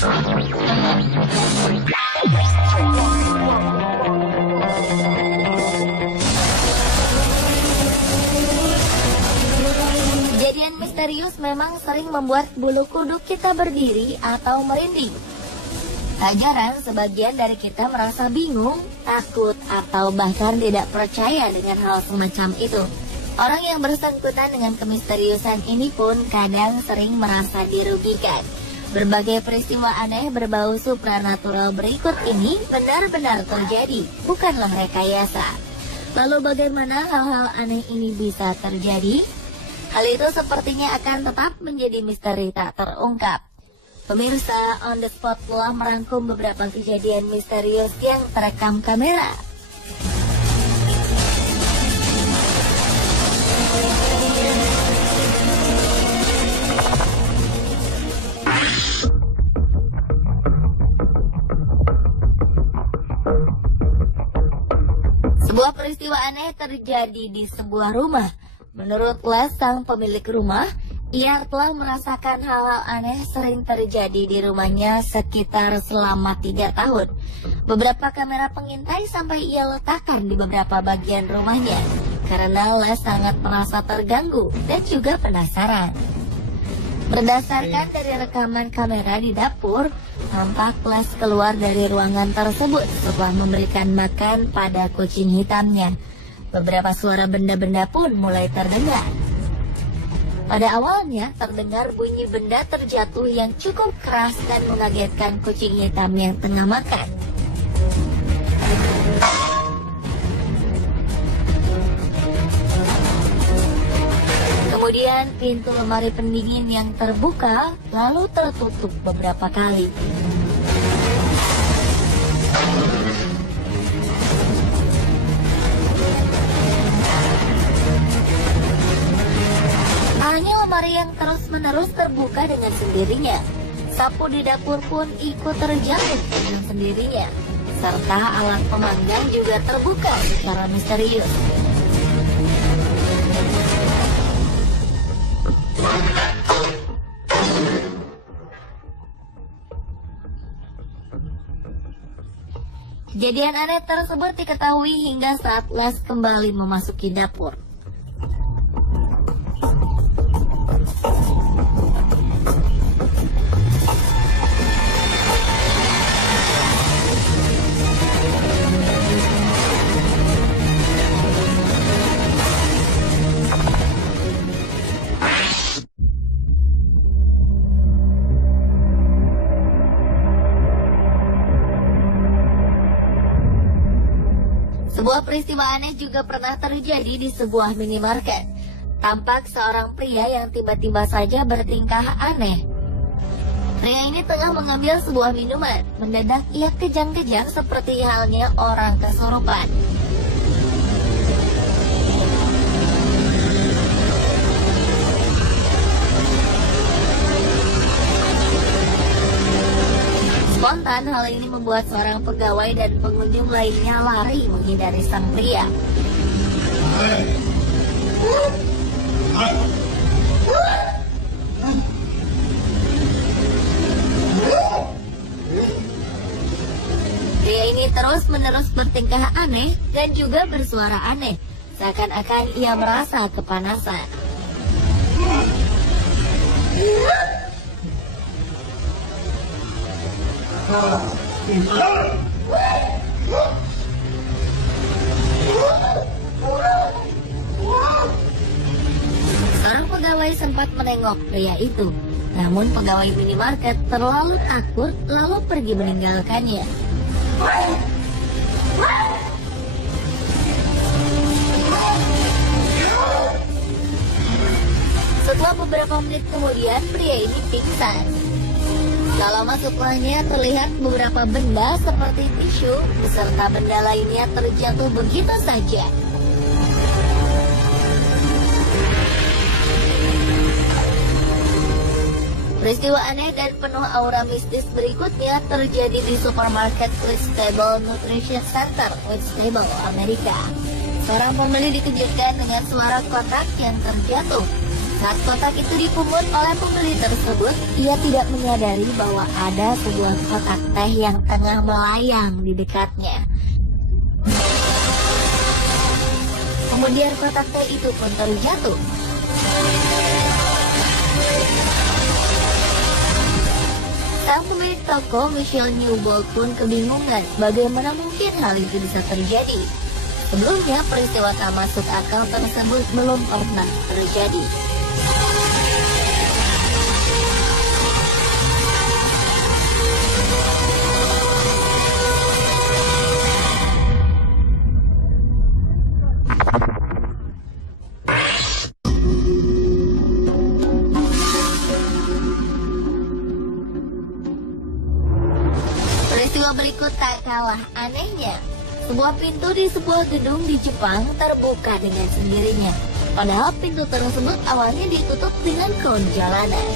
Kejadian misterius memang sering membuat bulu kuduk kita berdiri atau merinding. Tak jarang sebagian dari kita merasa bingung, takut, atau bahkan tidak percaya dengan hal semacam itu. Orang yang bersangkutan dengan kemisteriusan ini pun kadang sering merasa dirugikan. Berbagai peristiwa aneh berbau supranatural berikut ini benar-benar terjadi, bukanlah rekayasa. Lalu bagaimana hal-hal aneh ini bisa terjadi? Hal itu sepertinya akan tetap menjadi misteri tak terungkap. Pemirsa, On The Spot telah merangkum beberapa kejadian misterius yang terekam kamera. Sebuah peristiwa aneh terjadi di sebuah rumah. Menurut Les, sang pemilik rumah, ia telah merasakan hal-hal aneh sering terjadi di rumahnya sekitar selama 3 tahun. Beberapa kamera pengintai sampai ia letakkan di beberapa bagian rumahnya, karena Les sangat merasa terganggu dan juga penasaran. Berdasarkan dari rekaman kamera di dapur, tampak Les keluar dari ruangan tersebut setelah memberikan makan pada kucing hitamnya. Beberapa suara benda-benda pun mulai terdengar. Pada awalnya terdengar bunyi benda terjatuh yang cukup keras dan mengagetkan kucing hitam yang tengah makan. Kemudian pintu lemari pendingin yang terbuka lalu tertutup beberapa kali. Hanya lemari yang terus-menerus terbuka dengan sendirinya. Sapu di dapur pun ikut terjatuh dengan sendirinya. Serta alat pemanggang juga terbuka secara misterius. Kejadian aneh tersebut diketahui hingga saat Les kembali memasuki dapur. Sebuah peristiwa aneh juga pernah terjadi di sebuah minimarket. Tampak seorang pria yang tiba-tiba saja bertingkah aneh. Pria ini tengah mengambil sebuah minuman. Mendadak ia kejang-kejang seperti halnya orang kesurupan. Spontan, hal ini membuat seorang pegawai dan pengunjung lainnya lari menghindari sang pria. Pria ini terus-menerus bertingkah aneh dan juga bersuara aneh, seakan-akan ia merasa kepanasan. Seorang pegawai sempat menengok pria itu, namun pegawai minimarket terlalu takut lalu pergi meninggalkannya. Setelah beberapa menit kemudian, pria ini pingsan. Kalau masuknya terlihat beberapa benda seperti tisu beserta benda lainnya terjatuh begitu saja. Peristiwa aneh dan penuh aura mistis berikutnya terjadi di supermarket Whitstable Nutrition Center, Whitstable, Amerika. Seorang pembeli dikejutkan dengan suara kotak yang terjatuh. Saat kotak itu dipungut oleh pembeli tersebut, ia tidak menyadari bahwa ada sebuah kotak teh yang tengah melayang di dekatnya. Kemudian kotak teh itu pun terjatuh. Sang pemilik toko, Michelle Newbold, pun kebingungan bagaimana mungkin hal itu bisa terjadi. Sebelumnya, peristiwa tak masuk akal tersebut belum pernah terjadi. Peristiwa berikut tak kalah anehnya. Sebuah pintu di sebuah gedung di Jepang terbuka dengan sendirinya. Padahal pintu tersebut awalnya ditutup dengan kon jalanan.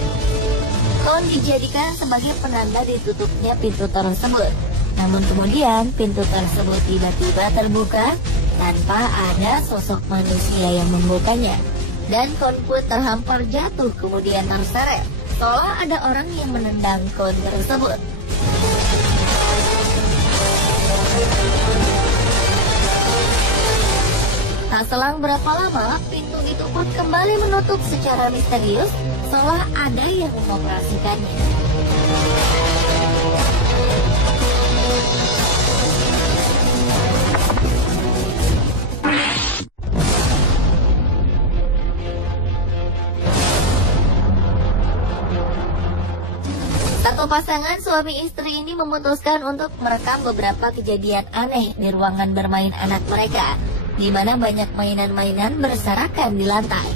Kon dijadikan sebagai penanda ditutupnya pintu tersebut. Namun kemudian pintu tersebut tiba-tiba terbuka tanpa ada sosok manusia yang membukanya. Dan kon pun terhampar jatuh kemudian terseret. Seolah ada orang yang menendang kon tersebut. Tak selang berapa lama, pintu itu pun kembali menutup secara misterius, seolah ada yang mengoperasikannya. Satu pasangan suami istri ini memutuskan untuk merekam beberapa kejadian aneh di ruangan bermain anak mereka, di mana banyak mainan-mainan berserakan di lantai.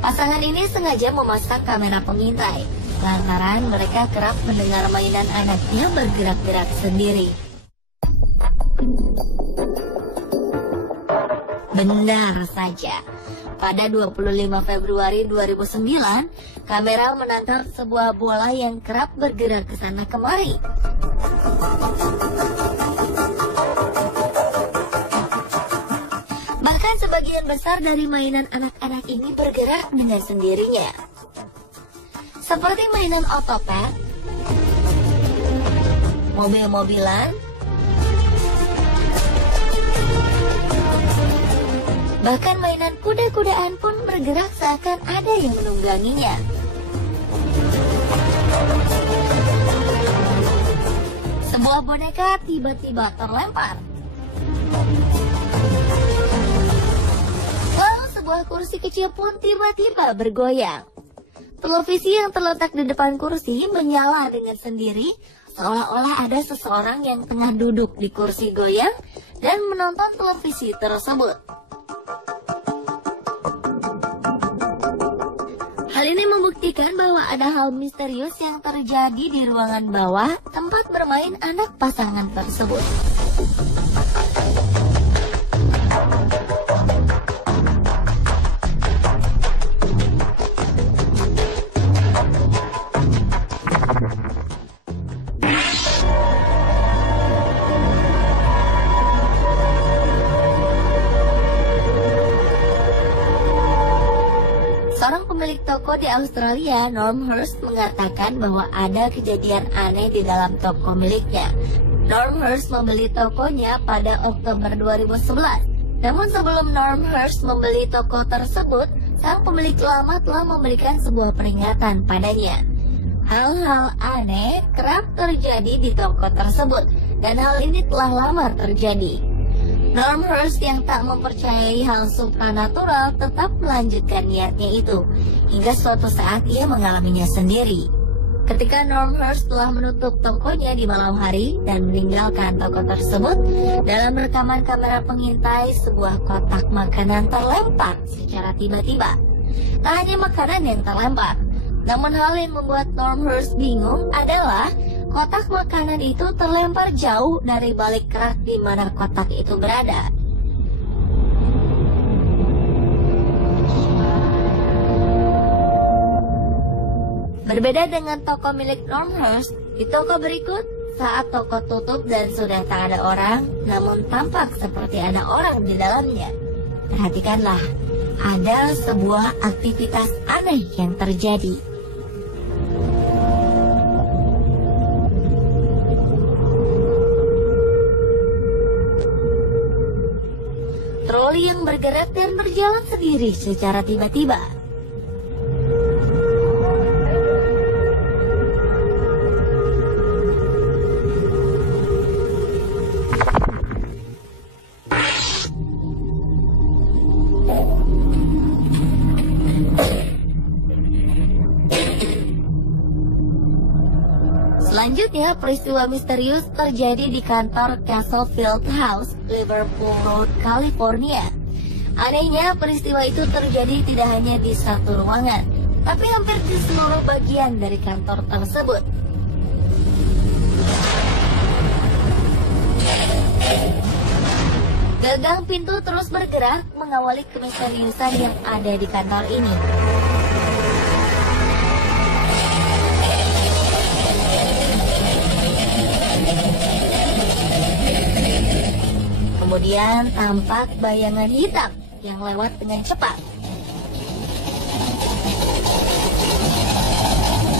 Pasangan ini sengaja memasang kamera pengintai, lantaran mereka kerap mendengar mainan anaknya bergerak-gerak sendiri. Benar saja, pada 25 Februari 2009, kamera menangkap sebuah bola yang kerap bergerak ke sana kemari. Bahkan sebagian besar dari mainan anak-anak ini bergerak dengan sendirinya. Seperti mainan otopet, mobil-mobilan, bahkan mainan kuda-kudaan pun bergerak seakan ada yang menungganginya. Sebuah boneka tiba-tiba terlempar. Lalu sebuah kursi kecil pun tiba-tiba bergoyang. Televisi yang terletak di depan kursi menyala dengan sendiri, seolah-olah ada seseorang yang tengah duduk di kursi goyang dan menonton televisi tersebut. Hal ini membuktikan bahwa ada hal misterius yang terjadi di ruangan bawah tempat bermain anak pasangan tersebut. Seorang pemilik toko di Australia, Norm Hurst, mengatakan bahwa ada kejadian aneh di dalam toko miliknya. Norm Hurst membeli tokonya pada Oktober 2011. Namun sebelum Norm Hurst membeli toko tersebut, sang pemilik lama telah memberikan sebuah peringatan padanya. Hal-hal aneh kerap terjadi di toko tersebut, dan hal ini telah lama terjadi. Norm Hurst yang tak mempercayai hal supranatural tetap melanjutkan niatnya itu, hingga suatu saat ia mengalaminya sendiri. Ketika Norm Hurst telah menutup tokonya di malam hari dan meninggalkan toko tersebut, dalam rekaman kamera pengintai sebuah kotak makanan terlempar secara tiba-tiba. Tak hanya makanan yang terlempar, namun hal yang membuat Norm Hurst bingung adalah kotak makanan itu terlempar jauh dari balik rak di mana kotak itu berada. Berbeda dengan toko milik Norm Hurst, di toko berikut, saat toko tutup dan sudah tak ada orang, namun tampak seperti ada orang di dalamnya. Perhatikanlah, ada sebuah aktivitas aneh yang terjadi. Troli yang bergerak dan berjalan sendiri secara tiba-tiba. Selanjutnya, peristiwa misterius terjadi di kantor Castle Field House, Liverpool Road, California. Anehnya, peristiwa itu terjadi tidak hanya di satu ruangan, tapi hampir di seluruh bagian dari kantor tersebut. Gagang pintu terus bergerak mengawali kemisteriusan yang ada di kantor ini. Kemudian tampak bayangan hitam yang lewat dengan cepat.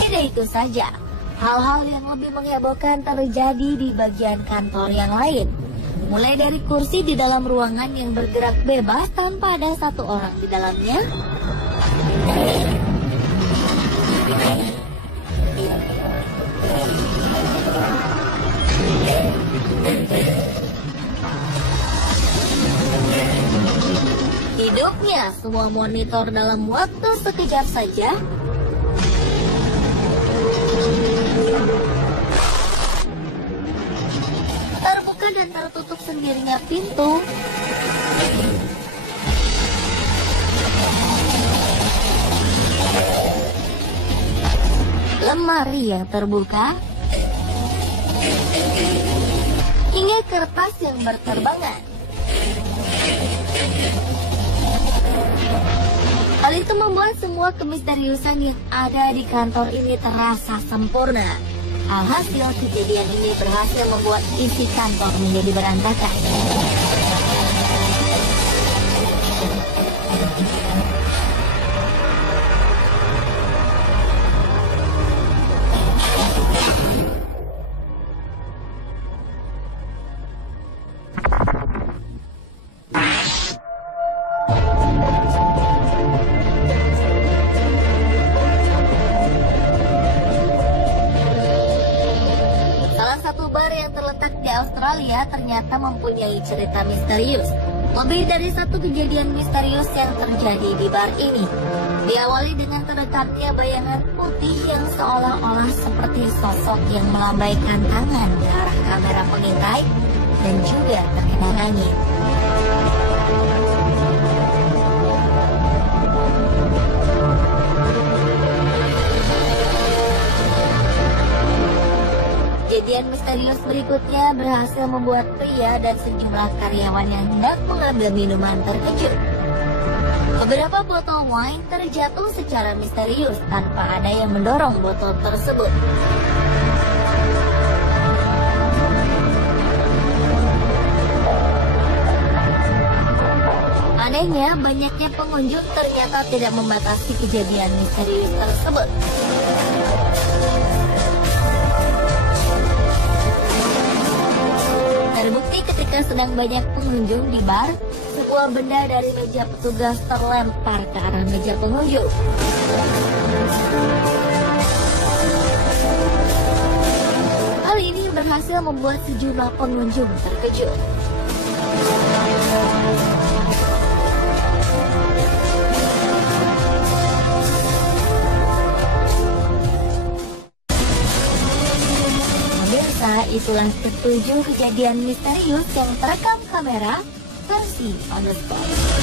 Tidak itu saja, hal-hal yang lebih menghebohkan terjadi di bagian kantor yang lain. Mulai dari kursi di dalam ruangan yang bergerak bebas tanpa ada satu orang di dalamnya, hidupnya semua monitor dalam waktu sekejap saja, terbuka dan tertutup sendirinya pintu, lemari yang terbuka, hingga kertas yang berterbangan. Hal itu membuat semua kemisteriusan yang ada di kantor ini terasa sempurna. Alhasil, kejadian ini berhasil membuat isi kantor menjadi berantakan. Australia ternyata mempunyai cerita misterius. Lebih dari satu kejadian misterius yang terjadi di bar ini. Diawali dengan terdekatnya bayangan putih yang seolah-olah seperti sosok yang melambaikan tangan ke arah kamera pengintai dan juga terkena angin. Kejadian misterius berikutnya berhasil membuat pria dan sejumlah karyawan yang hendak mengambil minuman terkejut. Beberapa botol wine terjatuh secara misterius tanpa ada yang mendorong botol tersebut. Anehnya, banyaknya pengunjung ternyata tidak membatasi kejadian misterius tersebut. Terbukti ketika sedang banyak pengunjung di bar, sebuah benda dari meja petugas terlempar ke arah meja pengunjung. Hal ini berhasil membuat sejumlah pengunjung terkejut. Itulah ketujuh kejadian misterius yang terekam kamera versi on the spot.